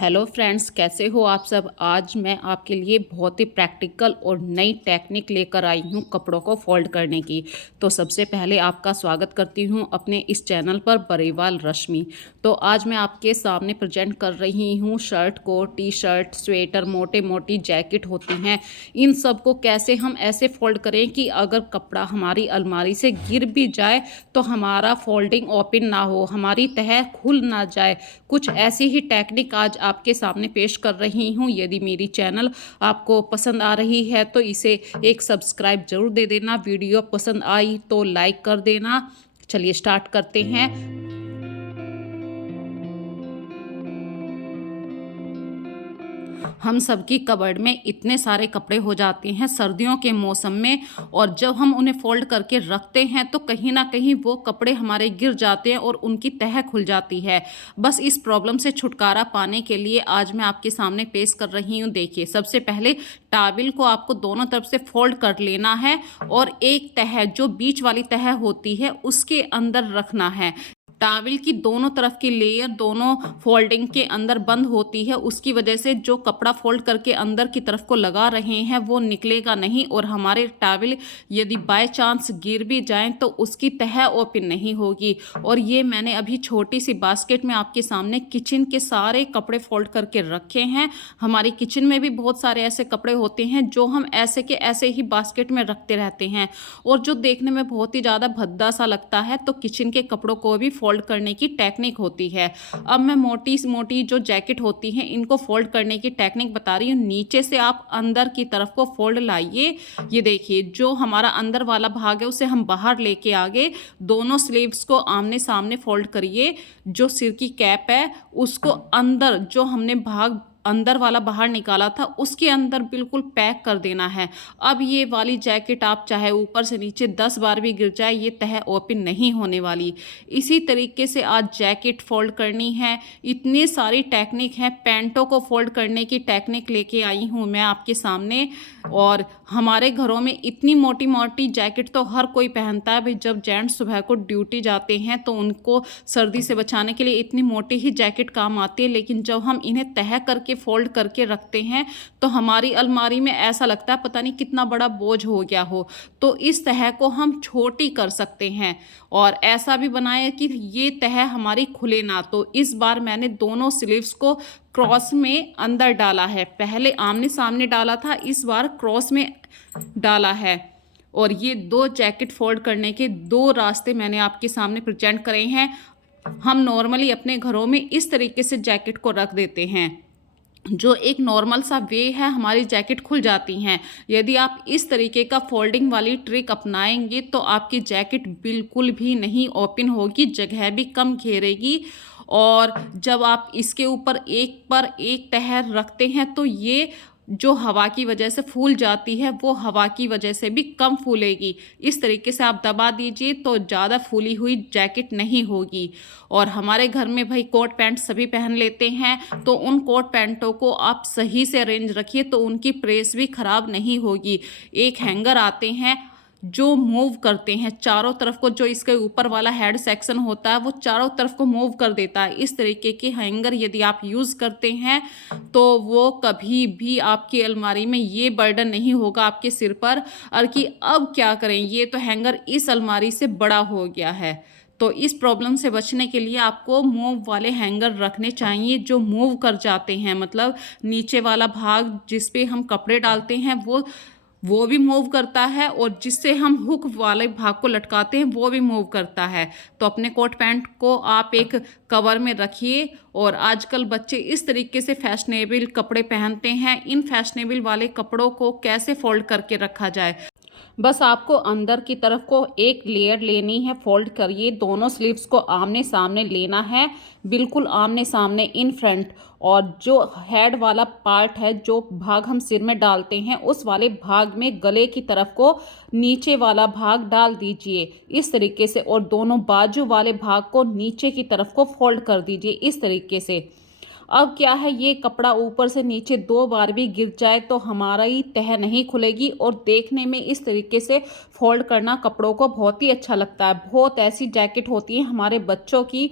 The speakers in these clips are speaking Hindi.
हेलो फ्रेंड्स, कैसे हो आप सब। आज मैं आपके लिए बहुत ही प्रैक्टिकल और नई टेक्निक लेकर आई हूँ कपड़ों को फोल्ड करने की। तो सबसे पहले आपका स्वागत करती हूँ अपने इस चैनल पर बरीवाल रश्मि। तो आज मैं आपके सामने प्रेजेंट कर रही हूँ शर्ट को, टी शर्ट, स्वेटर, मोटे मोटी जैकेट होती हैं, इन सब को कैसे हम ऐसे फोल्ड करें कि अगर कपड़ा हमारी अलमारी से गिर भी जाए तो हमारा फोल्डिंग ओपन ना हो, हमारी तह खुल ना जाए। कुछ ऐसी ही टेक्निक आज आपके सामने पेश कर रही हूँ। यदि मेरी चैनल आपको पसंद आ रही है तो इसे एक सब्सक्राइब जरूर दे देना। वीडियो पसंद आई तो लाइक कर देना। चलिए स्टार्ट करते हैं। हम सबकी कबर्ड में इतने सारे कपड़े हो जाते हैं सर्दियों के मौसम में, और जब हम उन्हें फोल्ड करके रखते हैं तो कहीं ना कहीं वो कपड़े हमारे गिर जाते हैं और उनकी तह खुल जाती है। बस इस प्रॉब्लम से छुटकारा पाने के लिए आज मैं आपके सामने पेश कर रही हूँ। देखिए, सबसे पहले टॉवल को आपको दोनों तरफ से फोल्ड कर लेना है और एक तह जो बीच वाली तह होती है उसके अंदर रखना है। टॉवल की दोनों तरफ की लेयर दोनों फोल्डिंग के अंदर बंद होती है, उसकी वजह से जो कपड़ा फोल्ड करके अंदर की तरफ को लगा रहे हैं वो निकलेगा नहीं, और हमारे टॉवल यदि बाय चांस गिर भी जाएं तो उसकी तह ओपन नहीं होगी। और ये मैंने अभी छोटी सी बास्केट में आपके सामने किचन के सारे कपड़े फोल्ड करके रखे हैं। हमारी किचन में भी बहुत सारे ऐसे कपड़े होते हैं जो हम ऐसे के ऐसे ही बास्केट में रखते रहते हैं और जो देखने में बहुत ही ज़्यादा भद्दा सा लगता है। तो किचन के कपड़ों को भी फोल्ड करने की टेक्निक होती है। अब मैं मोटी मोटी जो जैकेट होती हैं इनको फोल्ड करने की टेक्निक बता रही हूँ। नीचे से आप अंदर की तरफ को फोल्ड लाइए। ये देखिए, जो हमारा अंदर वाला भाग है उसे हम बाहर लेके आगे दोनों स्लीव्स को आमने सामने फोल्ड करिए। जो सिर की कैप है उसको अंदर, जो हमने भाग अंदर वाला बाहर निकाला था उसके अंदर बिल्कुल पैक कर देना है। अब ये वाली जैकेट आप चाहे ऊपर से नीचे 10 बार भी गिर जाए ये तह ओपन नहीं होने वाली। इसी तरीके से आज जैकेट फोल्ड करनी है। इतनी सारी टेक्निक है। पैंटों को फोल्ड करने की टेक्निक लेके आई हूँ मैं आपके सामने। और हमारे घरों में इतनी मोटी मोटी जैकेट तो हर कोई पहनता है भाई। जब जेंट्स सुबह को ड्यूटी जाते हैं तो उनको सर्दी से बचाने के लिए इतनी मोटी ही जैकेट काम आती है, लेकिन जब हम इन्हें तह करके फोल्ड करके रखते हैं तो हमारी अलमारी में ऐसा लगता है पता नहीं कितना बड़ा बोझ हो गया हो। तो इस तह को हम छोटी कर सकते हैं और ऐसा भी बनाए कि ये तह हमारी खुले ना। तो इस बार मैंने दोनों स्लीव्स को क्रॉस में अंदर डाला है। पहले आमने सामने डाला था, इस बार क्रॉस में डाला है। और ये दो जैकेट फोल्ड करने के दो रास्ते मैंने आपके सामने प्रेजेंट करे हैं। हम नॉर्मली अपने घरों में इस तरीके से जैकेट को रख देते हैं, जो एक नॉर्मल सा वे है, हमारी जैकेट खुल जाती हैं। यदि आप इस तरीके का फोल्डिंग वाली ट्रिक अपनाएंगे तो आपकी जैकेट बिल्कुल भी नहीं ओपन होगी, जगह भी कम घेरेगी। और जब आप इसके ऊपर एक पर एक तह रखते हैं तो ये जो हवा की वजह से फूल जाती है वो हवा की वजह से भी कम फूलेगी। इस तरीके से आप दबा दीजिए तो ज़्यादा फूली हुई जैकेट नहीं होगी। और हमारे घर में भाई कोट पैंट सभी पहन लेते हैं, तो उन कोट पैंटों को आप सही से अरेंज रखिए तो उनकी प्रेस भी ख़राब नहीं होगी। एक हैंगर आते हैं जो मूव करते हैं चारों तरफ को, जो इसके ऊपर वाला हेड सेक्शन होता है वो चारों तरफ को मूव कर देता है। इस तरीके के हैंगर यदि आप यूज़ करते हैं तो वो कभी भी आपकी अलमारी में ये बर्डन नहीं होगा आपके सिर पर और कि अब क्या करें, ये तो हैंगर इस अलमारी से बड़ा हो गया है। तो इस प्रॉब्लम से बचने के लिए आपको मूव वाले हैंगर रखने चाहिए जो मूव कर जाते हैं। मतलब नीचे वाला भाग जिस पे हम कपड़े डालते हैं वो भी मूव करता है, और जिससे हम हुक वाले भाग को लटकाते हैं वो भी मूव करता है। तो अपने कोट पैंट को आप एक कवर में रखिए। और आजकल बच्चे इस तरीके से फैशनेबल कपड़े पहनते हैं। इन फैशनेबल वाले कपड़ों को कैसे फोल्ड करके रखा जाए, बस आपको अंदर की तरफ को एक लेयर लेनी है, फोल्ड करिए। दोनों स्लीव्स को आमने सामने लेना है, बिल्कुल आमने सामने इन फ्रंट। और जो हेड वाला पार्ट है, जो भाग हम सिर में डालते हैं, उस वाले भाग में गले की तरफ को नीचे वाला भाग डाल दीजिए इस तरीके से। और दोनों बाजू वाले भाग को नीचे की तरफ को फोल्ड कर दीजिए इस तरीके से। अब क्या है, ये कपड़ा ऊपर से नीचे 2 बार भी गिर जाए तो हमारा ही तह नहीं खुलेगी। और देखने में इस तरीके से फोल्ड करना कपड़ों को बहुत ही अच्छा लगता है। बहुत ऐसी जैकेट होती है हमारे बच्चों की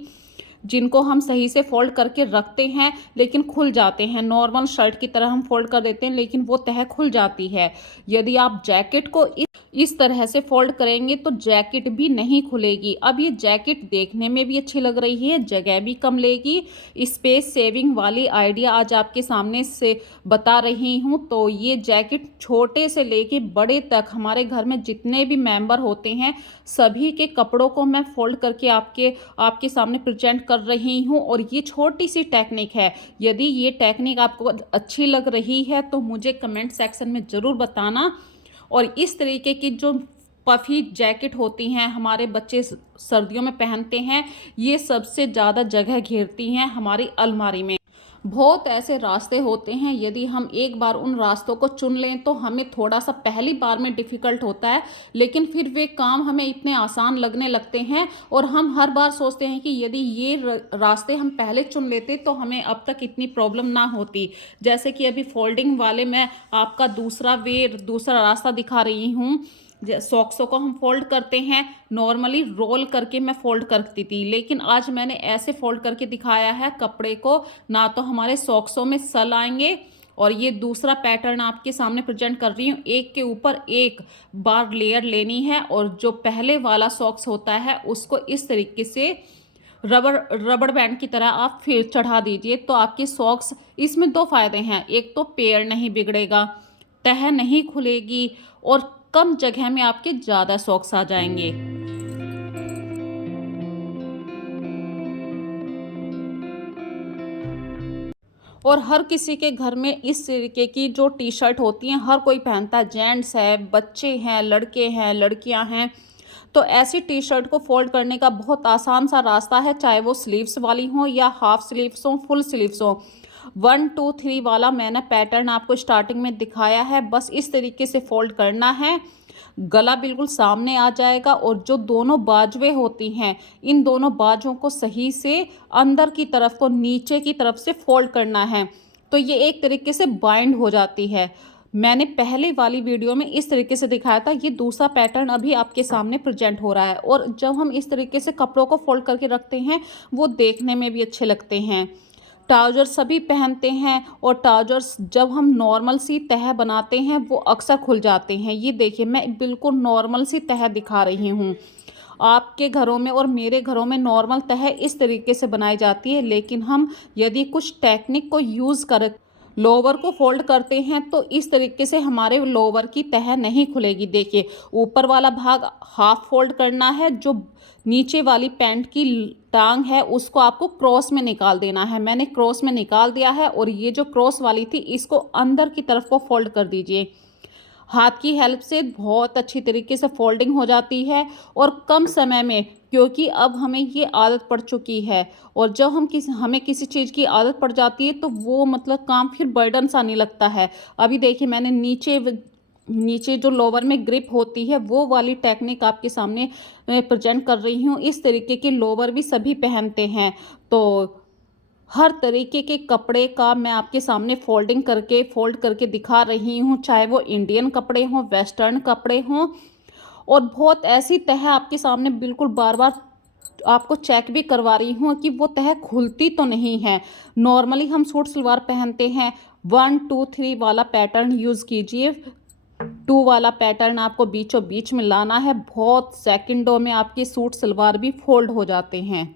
जिनको हम सही से फ़ोल्ड करके रखते हैं लेकिन खुल जाते हैं। नॉर्मल शर्ट की तरह हम फ़ोल्ड कर देते हैं लेकिन वो तह खुल जाती है। यदि आप जैकेट को इस तरह से फ़ोल्ड करेंगे तो जैकेट भी नहीं खुलेगी। अब ये जैकेट देखने में भी अच्छी लग रही है, जगह भी कम लेगी। स्पेस सेविंग वाली आइडिया आज आपके सामने से बता रही हूँ। तो ये जैकेट छोटे से लेके बड़े तक हमारे घर में जितने भी मेंबर होते हैं सभी के कपड़ों को मैं फ़ोल्ड करके आपके सामने प्रेज़ेंट कर रही हूँ। और ये छोटी-सी टेक्निक है। यदि ये टेक्निक आपको अच्छी लग रही है तो मुझे कमेंट सेक्शन में ज़रूर बताना। और इस तरीके की जो पफ़ी जैकेट होती हैं हमारे बच्चे सर्दियों में पहनते हैं, ये सबसे ज़्यादा जगह घेरती हैं हमारी अलमारी में। बहुत ऐसे रास्ते होते हैं, यदि हम एक बार उन रास्तों को चुन लें तो हमें थोड़ा-सा पहली बार में डिफ़िकल्ट होता है, लेकिन फिर वे काम हमें इतने आसान लगने लगते हैं और हम हर बार सोचते हैं कि यदि ये रास्ते हम पहले चुन लेते तो हमें अब तक इतनी प्रॉब्लम ना होती। जैसे कि अभी फ़ोल्डिंग वाले मैं आपका दूसरा रास्ता दिखा रही हूँ। सॉक्सों को हम फ़ोल्ड करते हैं, नॉर्मली रोल करके मैं फ़ोल्ड करती थी, लेकिन आज मैंने ऐसे फ़ोल्ड करके दिखाया है कपड़े को, ना तो हमारे सॉक्सों में सल आएँगे। और ये दूसरा पैटर्न आपके सामने प्रेज़ेंट कर रही हूँ, एक के ऊपर एक बार लेयर लेनी है और जो पहले वाला सॉक्स होता है उसको इस तरीके से रबड़ बैंड की तरह आप फिर चढ़ा दीजिए तो आपके सॉक्स, इसमें 2 फ़ायदे हैं। एक तो पेड़ नहीं बिगड़ेगा, तह नहीं खुलेगी और कम जगह में आपके ज़्यादा सॉक्स आ जाएँगे। और हर किसी के घर में इस तरीके की जो टी-शर्ट होती हैं हर कोई पहनता है, जेंट्स है, बच्चे हैं, लड़के हैं, लड़कियां हैं। तो ऐसी टी-शर्ट को फ़ोल्ड करने का बहुत आसान सा रास्ता है, चाहे वो स्लीव्स वाली हो या हाफ स्लीव्स हो, फुल स्लीव्स हो। 1 2 3 वाला मैंने पैटर्न आपको स्टार्टिंग में दिखाया है, बस इस तरीके से फ़ोल्ड करना है। गला बिल्कुल सामने आ जाएगा और जो दोनों बाजुएँ होती हैं, इन दोनों बाजुओं को सही से अंदर की तरफ को नीचे की तरफ से फ़ोल्ड करना है। तो ये एक तरीके से बाइंड हो जाती है। मैंने पहले वाली वीडियो में इस तरीके से दिखाया था, ये दूसरा पैटर्न अभी आपके सामने प्रेज़ेंट हो रहा है। और जब हम इस तरीके से कपड़ों को फ़ोल्ड करके रखते हैं, वो देखने में भी अच्छे लगते हैं। ट्राउज़र सभी पहनते हैं और ट्राउज़र्स जब हम नॉर्मल सी तह बनाते हैं वो अक्सर खुल जाते हैं। ये देखिए मैं बिल्कुल नॉर्मल सी तह दिखा रही हूँ। आपके घरों में और मेरे घरों में नॉर्मल तह इस तरीके से बनाई जाती है, लेकिन हम यदि कुछ टेक्निक को यूज़ कर लोवर को फ़ोल्ड करते हैं तो इस तरीके से हमारे लोवर की तह नहीं खुलेगी। देखिए ऊपर वाला भाग हाफ फ़ोल्ड करना है, जो नीचे वाली पैंट की टांग है उसको आपको क्रॉस में निकाल देना है। मैंने क्रॉस में निकाल दिया है और ये जो क्रॉस वाली थी इसको अंदर की तरफ को फ़ोल्ड कर दीजिए। हाथ की हेल्प से बहुत अच्छी तरीके से फ़ोल्डिंग हो जाती है और कम समय में, क्योंकि अब हमें ये आदत पड़ चुकी है। और जब हमें किसी चीज़ की आदत पड़ जाती है तो वो मतलब काम फिर बर्डन सा नहीं लगता है। अभी देखिए मैंने नीचे जो लोवर में ग्रिप होती है वो वाली टेक्निक आपके सामने प्रेजेंट कर रही हूँ। इस तरीके के लोवर भी सभी पहनते हैं। तो हर तरीके के कपड़े का मैं आपके सामने फ़ोल्ड करके दिखा रही हूँ, चाहे वो इंडियन कपड़े हों, वेस्टर्न कपड़े हों। और बहुत ऐसी तह आपके सामने बिल्कुल बार-बार आपको चेक भी करवा रही हूँ कि वो तह खुलती तो नहीं है। नॉर्मली हम सूट सलवार पहनते हैं, 1 2 3 वाला पैटर्न यूज़ कीजिए। 2 वाला पैटर्न आपको बीचों बीच में लाना है, बहुत सेकंडों में आपके सूट सलवार भी फ़ोल्ड हो जाते हैं।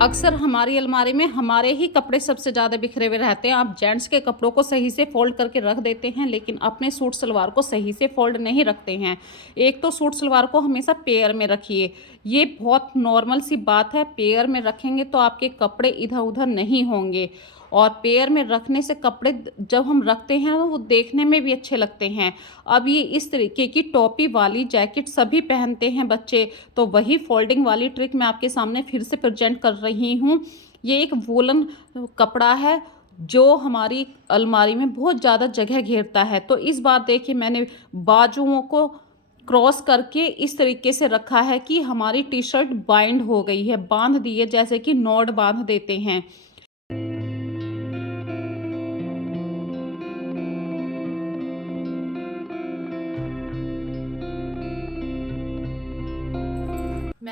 अक्सर हमारी अलमारी में हमारे ही कपड़े सबसे ज़्यादा बिखरे हुए रहते हैं। आप जेंट्स के कपड़ों को सही से फ़ोल्ड करके रख देते हैं, लेकिन अपने सूट सलवार को सही से फ़ोल्ड नहीं रखते हैं। एक तो सूट सलवार को हमेशा पेयर में रखिए, ये बहुत नॉर्मल सी बात है। पेयर में रखेंगे तो आपके कपड़े इधर-उधर नहीं होंगे। और पेयर में रखने से कपड़े जब हम रखते हैं वो देखने में भी अच्छे लगते हैं। अब ये इस तरीके की टोपी वाली जैकेट सभी पहनते हैं बच्चे, तो वही फ़ोल्डिंग वाली ट्रिक मैं आपके सामने फिर से प्रेज़ेंट कर रही हूँ। ये एक वूलन कपड़ा है जो हमारी अलमारी में बहुत ज़्यादा जगह घेरता है। तो इस बार देखिए मैंने बाजुओं को क्रॉस करके इस तरीके से रखा है कि हमारी टी-शर्ट बाइंड हो गई है, बाँध दी है, जैसे कि नॉट बाँध देते हैं।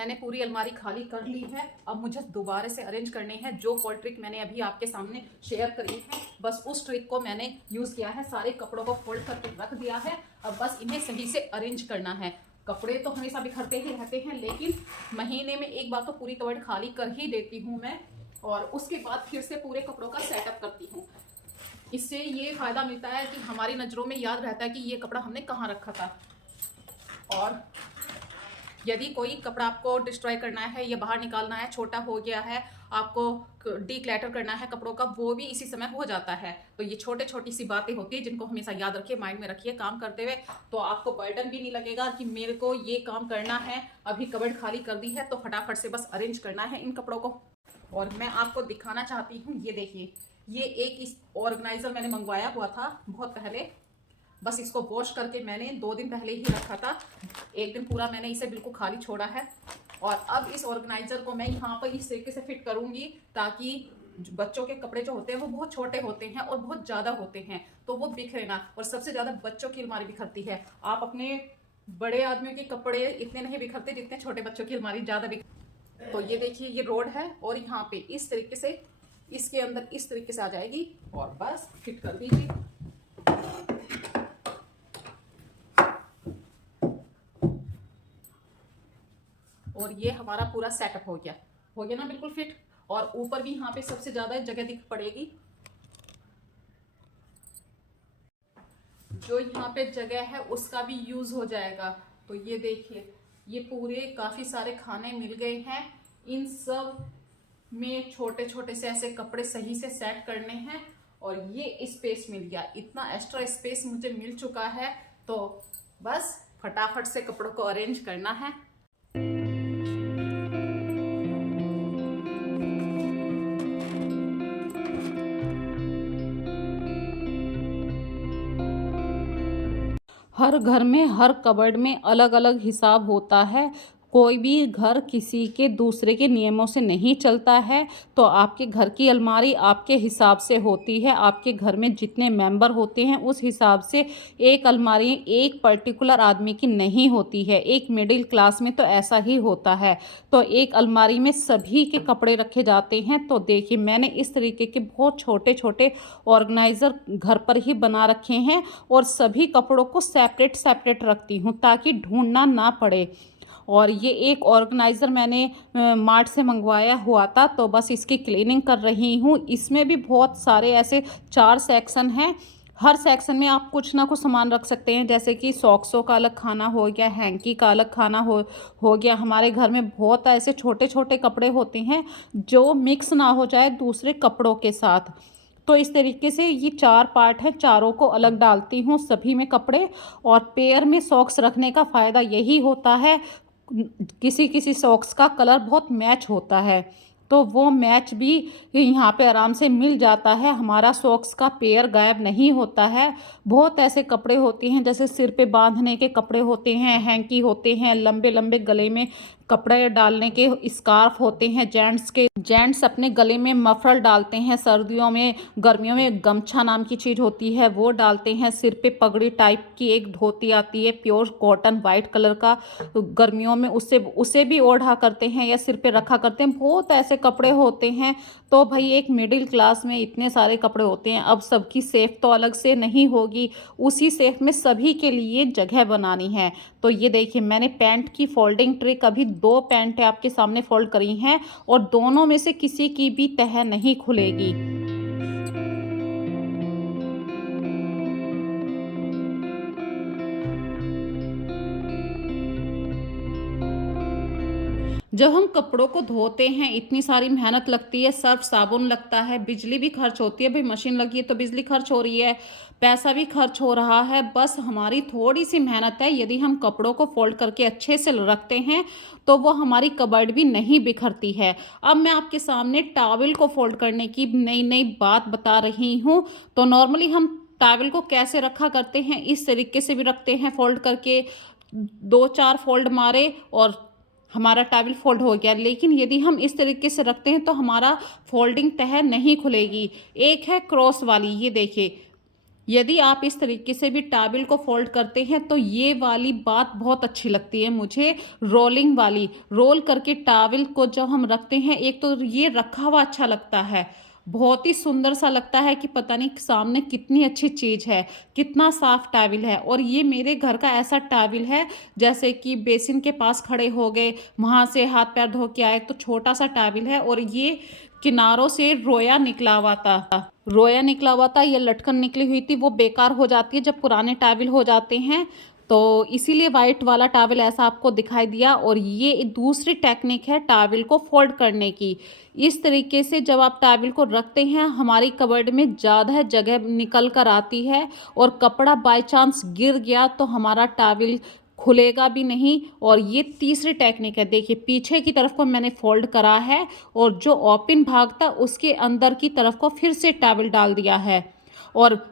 मैंने पूरी अलमारी खाली कर ली है। अब मुझे दोबारा से अरेंज करने हैं। जो फोल्ड ट्रिक मैंने अभी आपके सामने शेयर करी है, बस उस ट्रिक को मैंने यूज़ किया है। सारे कपड़ों को फोल्ड करके रख दिया है। अब बस इन्हें सही से अरेंज करना है। कपड़े तो हमेशा बिखरते ही रहते हैं, लेकिन महीने में एक बार तो पूरी कबर्ड खाली कर ही देती हूँ मैं, और उसके बाद फिर से पूरे कपड़ों का सेटअप करती हूँ। इससे ये फ़ायदा मिलता है कि हमारी नज़रों में याद रहता है कि ये कपड़ा हमने कहाँ रखा था। और यदि कोई कपड़ा आपको डिस्ट्रॉय करना है या बाहर निकालना है, छोटा हो गया है, आपको डीक्लटर करना है कपड़ों का, वो भी इसी समय हो जाता है। तो ये छोटी सी बातें होती है जिनको हमेशा याद रखिए, माइंड में रखिए काम करते हुए। तो आपको बर्डन भी नहीं लगेगा कि मेरे को ये काम करना है, अभी कबर्ड खाली कर दी है तो फटाफट से बस अरेंज करना है इन कपड़ों को। और मैं आपको दिखाना चाहती हूँ, ये देखिए, ये एक इस ऑर्गेनाइजर मैंने मंगवाया हुआ था बहुत पहले। बस इसको वॉश करके मैंने 2 दिन पहले ही रखा था। एक दिन पूरा मैंने इसे बिल्कुल खाली छोड़ा है। और अब इस ऑर्गेनाइजर को मैं यहाँ पर इस तरीके से फिट करूँगी ताकि बच्चों के कपड़े जो होते हैं वो बहुत छोटे होते हैं और बहुत ज़्यादा होते हैं, तो वो बिखरे ना। और सबसे ज़्यादा बच्चों की अलमारी बिखरती है। आप अपने बड़े आदमियों के कपड़े इतने नहीं बिखरते जितने छोटे बच्चों की अलमारी ज़्यादा बिखरती। तो ये देखिए, ये रोड है और यहाँ पे इस तरीके से इसके अंदर इस तरीके से आ जाएगी और बस फिट कर दीजिए। और ये हमारा पूरा सेटअप हो गया ना बिल्कुल फिट। और ऊपर भी यहाँ पे सबसे ज्यादा जगह दिख पड़ेगी, जो यहाँ पे जगह है उसका भी यूज हो जाएगा। तो ये देखिए, ये पूरे काफी सारे खाने मिल गए हैं। इन सब में छोटे छोटे से ऐसे कपड़े सही से सेट करने हैं। और ये स्पेस मिल गया, इतना एक्स्ट्रा स्पेस मुझे मिल चुका है। तो बस फटाफट से कपड़ों को अरेंज करना है। हर घर में हर कबर्ड में अलग अलग हिसाब होता है। कोई भी घर किसी के दूसरे के नियमों से नहीं चलता है। तो आपके घर की अलमारी आपके हिसाब से होती है। आपके घर में जितने मेंबर होते हैं उस हिसाब से एक अलमारी एक पर्टिकुलर आदमी की नहीं होती है। एक मिडिल क्लास में तो ऐसा ही होता है। तो एक अलमारी में सभी के कपड़े रखे जाते हैं। तो देखिए, मैंने इस तरीके के बहुत छोटे छोटे ऑर्गेनाइज़र घर पर ही बना रखे हैं और सभी कपड़ों को सेपरेट सेपरेट रखती हूँ ताकि ढूंढना ना पड़े। और ये एक ऑर्गेनाइज़र मैंने मार्ट से मंगवाया हुआ था, तो बस इसकी क्लीनिंग कर रही हूँ। इसमें भी बहुत सारे ऐसे 4 सेक्शन हैं। हर सेक्शन में आप कुछ ना कुछ सामान रख सकते हैं, जैसे कि सॉक्सों का अलग खाना हो गया, हैंकी का अलग खाना हो गया। हमारे घर में बहुत ऐसे छोटे छोटे कपड़े होते हैं जो मिक्स ना हो जाए दूसरे कपड़ों के साथ। तो इस तरीके से ये 4 पार्ट हैं, चारों को अलग डालती हूँ सभी में कपड़े। और पेयर में सॉक्स रखने का फ़ायदा यही होता है, किसी किसी सॉक्स का कलर बहुत मैच होता है, तो वो मैच भी यहाँ पे आराम से मिल जाता है। हमारा सॉक्स का पेयर गायब नहीं होता है। बहुत ऐसे कपड़े होते हैं जैसे सिर पे बांधने के कपड़े होते हैं, हैंकी होते हैं, लंबे लंबे गले में कपड़े डालने के स्कार्फ होते हैं जेंट्स के। जेंट्स अपने गले में मफलर डालते हैं सर्दियों में। गर्मियों में गमछा नाम की चीज़ होती है वो डालते हैं। सिर पे पगड़ी टाइप की एक धोती आती है प्योर कॉटन वाइट कलर का, गर्मियों में उसे भी ओढ़ा करते हैं या सिर पे रखा करते हैं। बहुत ऐसे कपड़े होते हैं। तो भाई एक मिडिल क्लास में इतने सारे कपड़े होते हैं। अब सबकी सेफ तो अलग से नहीं होगी, उसी सेफ में सभी के लिए जगह बनानी है। तो ये देखिए, मैंने पैंट की फोल्डिंग ट्रिक, अभी 2 पैंट आपके सामने फोल्ड करी हैं और दोनों में से किसी की भी तह नहीं खुलेगी। जब हम कपड़ों को धोते हैं इतनी सारी मेहनत लगती है, सर्फ साबुन लगता है, बिजली भी खर्च होती है। भाई मशीन लगी है तो बिजली खर्च हो रही है, पैसा भी खर्च हो रहा है। बस हमारी थोड़ी सी मेहनत है। यदि हम कपड़ों को फोल्ड करके अच्छे से रखते हैं तो वो हमारी कबर्ड भी नहीं बिखरती है। अब मैं आपके सामने टॉवल को फोल्ड करने की नई नई बात बता रही हूँ। तो नॉर्मली हम टॉवल को कैसे रखा करते हैं, इस तरीके से भी रखते हैं फोल्ड करके, 2-4 फोल्ड मारे और हमारा टॉवल फोल्ड हो गया। लेकिन यदि हम इस तरीके से रखते हैं तो हमारा फोल्डिंग तह नहीं खुलेगी। एक है क्रॉस वाली, ये देखिए, यदि आप इस तरीके से भी टॉवल को फ़ोल्ड करते हैं तो ये वाली बात बहुत अच्छी लगती है मुझे, रोलिंग वाली। रोल करके टॉवल को जब हम रखते हैं, एक तो ये रखा हुआ अच्छा लगता है, बहुत ही सुंदर सा लगता है कि पता नहीं सामने कितनी अच्छी चीज़ है, कितना साफ टॉवल है। और ये मेरे घर का ऐसा टॉवल है, जैसे कि बेसिन के पास खड़े हो गए, वहाँ से हाथ पैर धो के आए, तो छोटा सा टॉवल है और ये किनारों से रोया निकला हुआ था। रोया निकला हुआ था, ये लटकन निकली हुई थी, वो बेकार हो जाती है जब पुराने टॉवल हो जाते हैं, तो इसीलिए वाइट वाला टॉवल ऐसा आपको दिखाई दिया। और ये दूसरी टेक्निक है टॉवल को फोल्ड करने की। इस तरीके से जब आप टॉवल को रखते हैं, हमारी कबर्ड में ज़्यादा जगह निकल कर आती है और कपड़ा बाय चांस गिर गया तो हमारा टॉवल खुलेगा भी नहीं। और ये तीसरी टेक्निक है, देखिए पीछे की तरफ को मैंने फोल्ड करा है और जो ओपन भाग था उसके अंदर की तरफ को फिर से टॉवल डाल दिया है और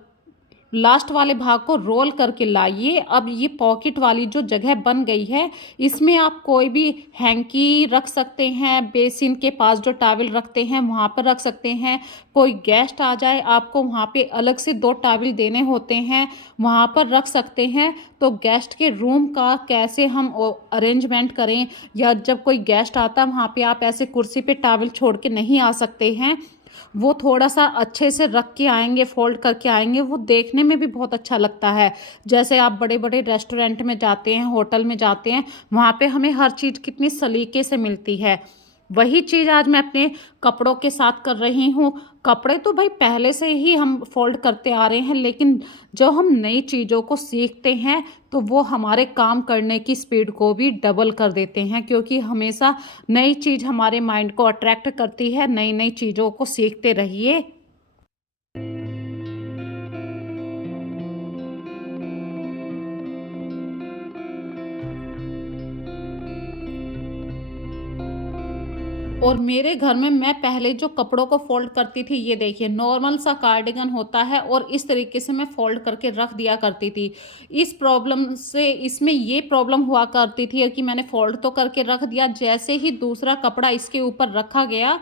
लास्ट वाले भाग को रोल करके लाइए। अब ये पॉकेट वाली जो जगह बन गई है, इसमें आप कोई भी हैंकी रख सकते हैं, बेसिन के पास जो टॉवल रखते हैं वहाँ पर रख सकते हैं। कोई गेस्ट आ जाए, आपको वहाँ पे अलग से 2 टॉवल देने होते हैं, वहाँ पर रख सकते हैं। तो गेस्ट के रूम का कैसे हम अरेंजमेंट करें, या जब कोई गेस्ट आता है वहाँ पे आप ऐसे कुर्सी पे टॉवल छोड़ के नहीं आ सकते हैं, वो थोड़ा-सा अच्छे से रख के आएँगे, फ़ोल्ड करके आएँगे, वो देखने में भी बहुत अच्छा लगता है। जैसे आप बड़े-बड़े रेस्टोरेंट में जाते हैं, होटल में जाते हैं, वहाँ पे हमें हर चीज़ कितनी सलीके से मिलती है। वही चीज़ आज मैं अपने कपड़ों के साथ कर रही हूँ। कपड़े तो भई पहले से ही हम फ़ोल्ड करते आ रहे हैं, लेकिन जब हम नई चीज़ों को सीखते हैं, तो वो हमारे काम करने की स्पीड को भी डबल कर देते हैं, क्योंकि हमेशा नई चीज़ हमारे माइंड को अट्रैक्ट करती है। नई-नई चीज़ों को सीखते रहिए। और मेरे घर में मैं पहले जो कपड़ों को फ़ोल्ड करती थी, ये देखिए नॉर्मल सा कार्डिगन होता है और इस तरीके से मैं फ़ोल्ड करके रख दिया करती थी। इस प्रॉब्लम से इसमें ये प्रॉब्लम हुआ करती थी कि मैंने फ़ोल्ड तो करके रख दिया, जैसे ही दूसरा कपड़ा इसके ऊपर रखा गया,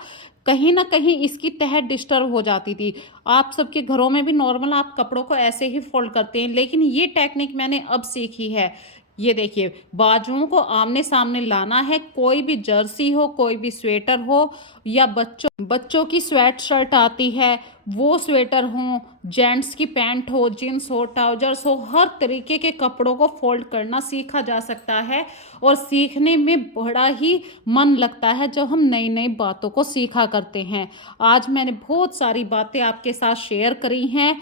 कहीं न कहीं इसकी तह डिस्टर्ब हो जाती थी। आप सबके घरों में भी नॉर्मल आप कपड़ों को ऐसे ही फ़ोल्ड करते हैं, लेकिन ये टेक्निक मैंने अब सीखी है। ये देखिए, बाजुओं को आमने-सामने लाना है, कोई भी जर्सी हो, कोई भी स्वेटर हो, या बच्चों बच्चों की स्वेट शर्ट आती है, वो स्वेटर हो, जेंट्स की पैंट हो, जीन्स हो, ट्राउजर्स हो, हर तरीके के कपड़ों को फ़ोल्ड करना सीखा जा सकता है। और सीखने में बड़ा ही मन लगता है जब हम नई-नई बातों को सीखा करते हैं। आज मैंने बहुत सारी बातें आपके साथ शेयर करी हैं।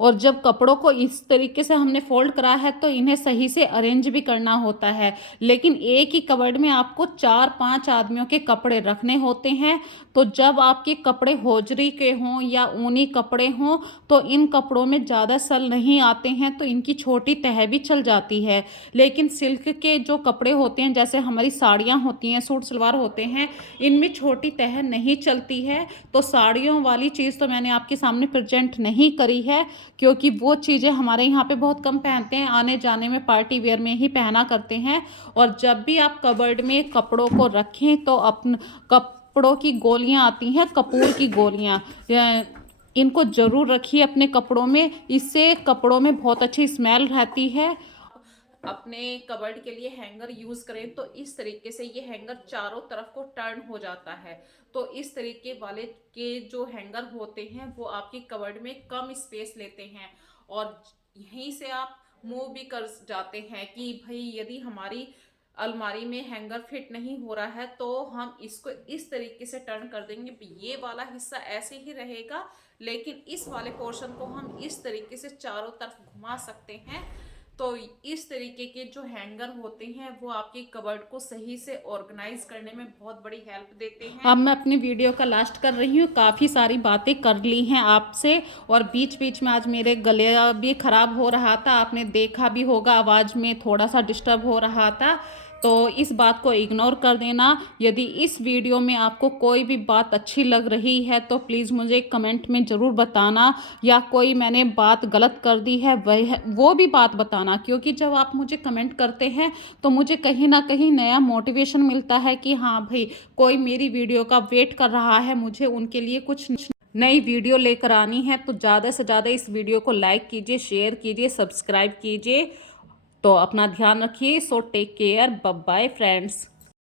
और जब कपड़ों को इस तरीके से हमने फ़ोल्ड करा है, तो इन्हें सही से अरेंज भी करना होता है। लेकिन एक ही कबर्ड में आपको 4-5 आदमियों के कपड़े रखने होते हैं, तो जब आपके कपड़े होजरी के हों या ऊनी कपड़े हों, तो इन कपड़ों में ज़्यादा सल नहीं आते हैं, तो इनकी छोटी तह भी चल जाती है। लेकिन सिल्क के जो कपड़े होते हैं, जैसे हमारी साड़ियाँ होती हैं, सूट सलवार होते हैं, इनमें छोटी तह नहीं चलती है। तो साड़ियों वाली चीज़ तो मैंने आपके सामने प्रेज़ेंट नहीं करी है, क्योंकि वो चीज़ें हमारे यहाँ पे बहुत कम पहनते हैं, आने-जाने में पार्टी वियर में ही पहना करते हैं। और जब भी आप कबर्ड में कपड़ों को रखें, तो कपड़ों की गोलियाँ आती हैं, कपूर की गोलियाँ, इनको ज़रूर रखिए अपने कपड़ों में, इससे कपड़ों में बहुत अच्छी स्मेल रहती है। अपने कबर्ड के लिए हैंगर यूज करें, तो इस तरीके से ये हैंगर चारों तरफ को टर्न हो जाता है। तो इस तरीके वाले के जो हैंगर होते हैं, वो आपकी कबर्ड में कम स्पेस लेते हैं और यहीं से आप मूव भी कर जाते हैं कि भाई यदि हमारी अलमारी में हैंगर फिट नहीं हो रहा है, तो हम इसको इस तरीके से टर्न कर देंगे। ये वाला हिस्सा ऐसे ही रहेगा, लेकिन इस वाले पोर्शन को हम इस तरीके से चारों तरफ घुमा सकते हैं। तो इस तरीके के जो हैंगर होते हैं, वो आपकी कबर्ड को सही से ऑर्गेनाइज करने में बहुत बड़ी हेल्प देते हैं। अब मैं अपनी वीडियो का लास्ट कर रही हूँ, काफ़ी सारी बातें कर ली हैं आपसे, और बीच बीच में आज मेरे गले भी ख़राब हो रहा था, आपने देखा भी होगा आवाज़ में थोड़ा सा डिस्टर्ब हो रहा था। तो इस बात को इग्नोर कर देना। यदि इस वीडियो में आपको कोई भी बात अच्छी लग रही है तो प्लीज़ मुझे कमेंट में ज़रूर बताना, या कोई मैंने बात गलत कर दी है वो भी बात बताना, क्योंकि जब आप मुझे कमेंट करते हैं तो मुझे कहीं ना कहीं नया मोटिवेशन मिलता है कि हाँ भाई, कोई मेरी वीडियो का वेट कर रहा है, मुझे उनके लिए कुछ नई वीडियो लेकर आनी है। तो ज़्यादा से ज़्यादा इस वीडियो को लाइक कीजिए, शेयर कीजिए, सब्सक्राइब कीजिए। तो अपना ध्यान रखिए। So take care, bye bye friends.